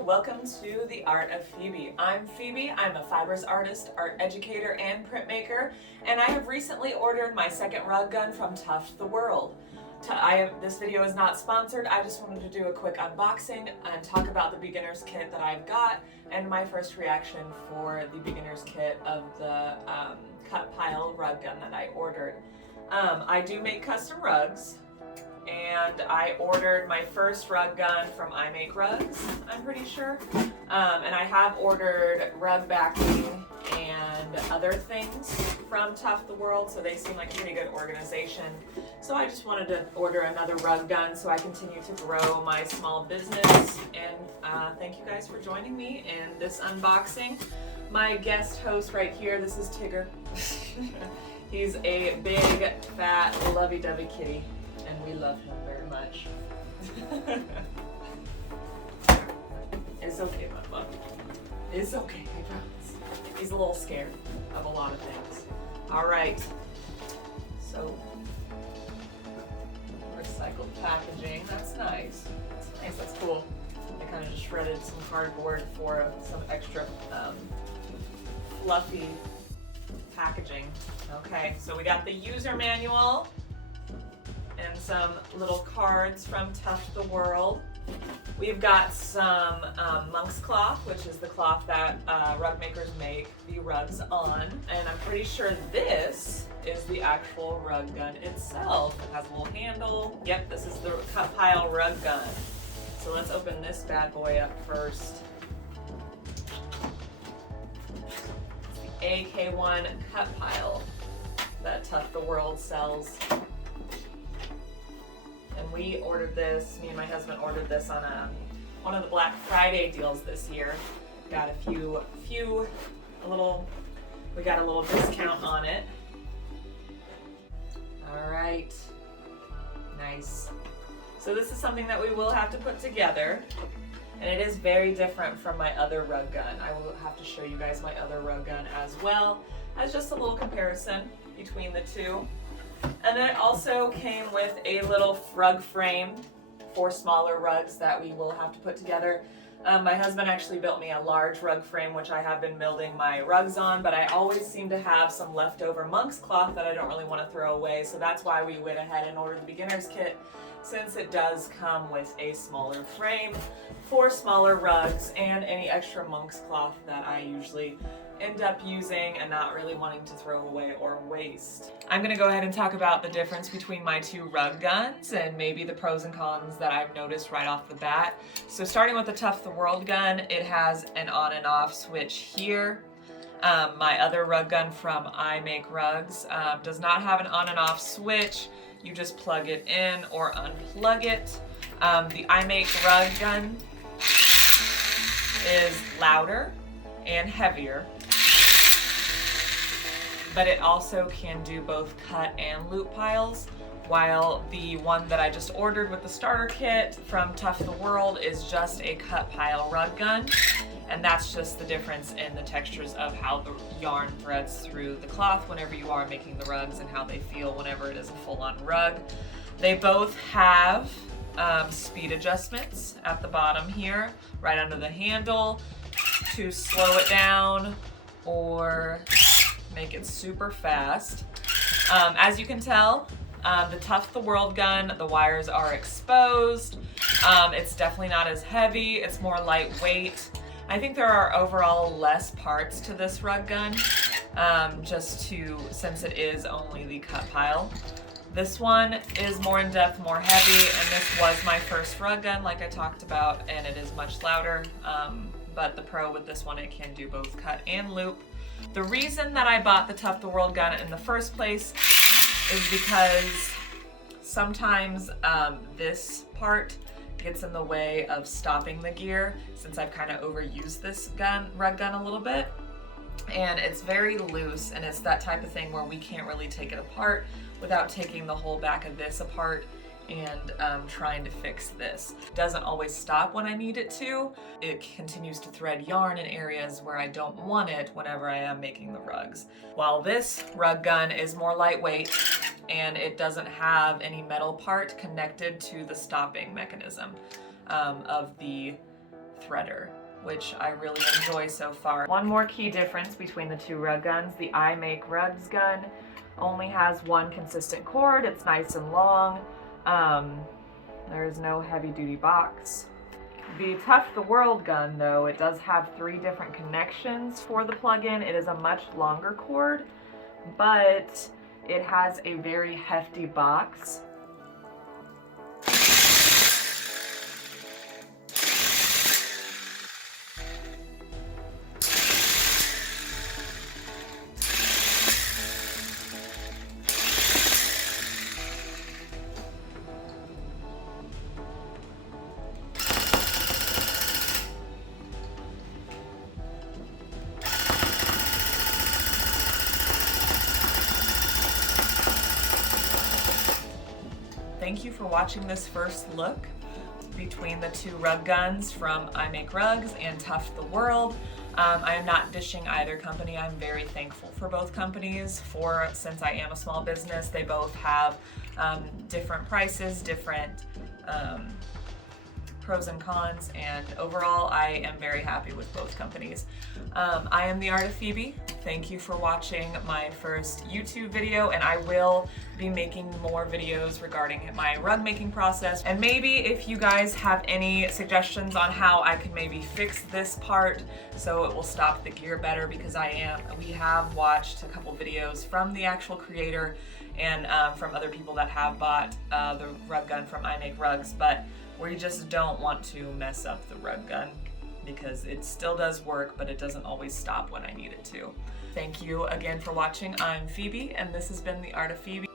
welcome to The Art of Phoebe. I'm Phoebe, I'm a fibers artist, art educator, and printmaker, and I have recently ordered my second rug gun from Tuft the World. This video is not sponsored, I just wanted to do a quick unboxing and talk about the beginner's kit that I've got and my first reaction for the beginner's kit of the cut pile rug gun that I ordered. I do make custom rugs, and I ordered my first rug gun from I Make Rugs, I'm pretty sure. And I have ordered rug backing and other things from Tuft the World, so they seem like a pretty good organization. So I just wanted to order another rug gun so I continue to grow my small business. And thank you guys for joining me in this unboxing. My guest host right here, this is Tigger. He's a big, fat, lovey-dovey kitty, and we love him very much. It's okay, Mama. It's okay, I promise. He's a little scared of a lot of things. All right. So, recycled packaging. That's nice. That's nice. That's cool. I kind of just shredded some cardboard for some extra fluffy packaging. Okay, so we got the user manual and some little cards from Tuft the World. We've got some monk's cloth, which is the cloth that rug makers make the rugs on. And I'm pretty sure this is the actual rug gun itself. It has a little handle. Yep, this is the cut pile rug gun. So let's open this bad boy up first. It's the AK1 cut pile that Tuft the World sells. And we ordered this, me and my husband ordered this on one of the Black Friday deals this year. Got we got a little discount on it. All right, nice. So this is something that we will have to put together, and it is very different from my other rug gun. I will have to show you guys my other rug gun as well, as just a little comparison between the two. And then it also came with a little rug frame for smaller rugs that we will have to put together. My husband actually built me a large rug frame, which I have been building my rugs on, but I always seem to have some leftover monk's cloth that I don't really want to throw away, so that's why we went ahead and ordered the beginner's kit, since it does come with a smaller frame for smaller rugs and any extra monk's cloth that I usually end up using and not really wanting to throw away or waste. I'm gonna go ahead and talk about the difference between my two rug guns and maybe the pros and cons that I've noticed right off the bat. So starting with the Tuft the World gun, it has an on and off switch here. My other rug gun from I Make Rugs does not have an on and off switch. You just plug it in or unplug it. The I Make Rug gun is louder and heavier, but it also can do both cut and loop piles, while the one that I just ordered with the starter kit from Tuft the World is just a cut pile rug gun, and that's just the difference in the textures of how the yarn threads through the cloth whenever you are making the rugs and how they feel whenever it is a full-on rug. They both have speed adjustments at the bottom here, right under the handle, to slow it down or make it super fast. As you can tell, the Tuft the World gun, the wires are exposed. It's definitely not as heavy, it's more lightweight. I think there are overall less parts to this rug gun, since it is only the cut pile. This one is more in depth, more heavy, and this was my first rug gun like I talked about, and it is much louder. But the pro with this one, it can do both cut and loop. The reason that I bought the Tuft the World gun in the first place is because sometimes this part gets in the way of stopping the gear, since I've kind of overused this rug gun a little bit. And it's very loose, and it's that type of thing where we can't really take it apart without taking the whole back of this apart and trying to fix this. It doesn't always stop when I need it to. It continues to thread yarn in areas where I don't want it whenever I am making the rugs. While this rug gun is more lightweight and it doesn't have any metal part connected to the stopping mechanism of the spreader, which I really enjoy so far. One more key difference between the two rug guns: the I Make Rugs gun only has one consistent cord. It's nice and long. There is no heavy duty box. The Tuft the World gun, though, it does have 3 different connections for the plug-in. It is a much longer cord, but it has a very hefty box. Thank you for watching this first look between the 2 rug guns from I Make Rugs and Tuft the World. I am not dishing either company. I'm very thankful for both companies. Since I am a small business, they both have different prices, different pros and cons, and overall I am very happy with both companies. I am the Art of Phoebe. Thank you for watching my first YouTube video, and I will be making more videos regarding my rug making process. And maybe if you guys have any suggestions on how I could maybe fix this part so it will stop the gear better, because we have watched a couple videos from the actual creator and from other people that have bought the rug gun from I Make Rugs, but we just don't want to mess up the rug gun because it still does work, but it doesn't always stop when I need it to. Thank you again for watching. I'm Phoebe, and this has been the Art of Phoebe.